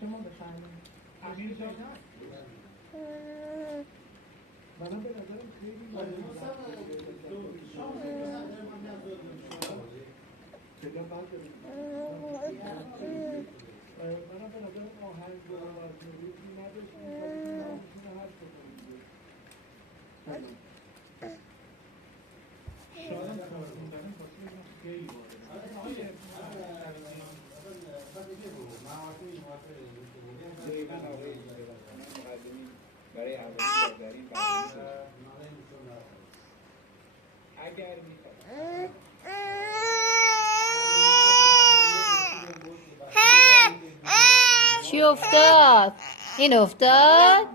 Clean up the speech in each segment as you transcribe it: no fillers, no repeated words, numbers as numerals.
شما بفرمایید. امیر جان منم به نظرم خیلی منم به نظرم آهنگ و وزنوری نداشت میتونه هر شاید کارموندنم خیلی برای اولین داریم اگر چی افتاد؟ این افتاد؟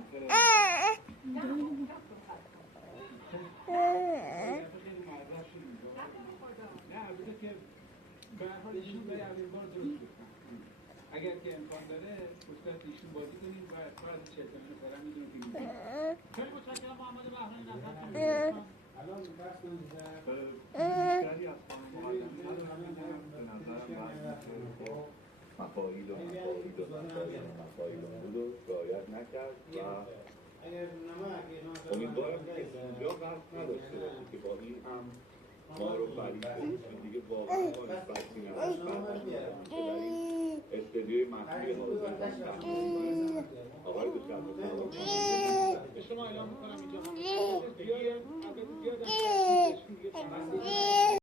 اگر که امکان داره فرصت ایشون بازی کنیم و فرض چهتون مثلا میدونیم که خیلی متشکرم محمد بهرانی نظرتون الان بحث بیشتری از خانم به نظرم مفاهید و مفاهید رو رعایت نکرد و امیدوارم که اینجا بحث نداشته باشه که با این هم ما رو فرید کنیم دیگه واقعا با نسبت سینماش برنامه که در این استدیوی مخفی حاضر آقای به شما اعلام میکنم اینجا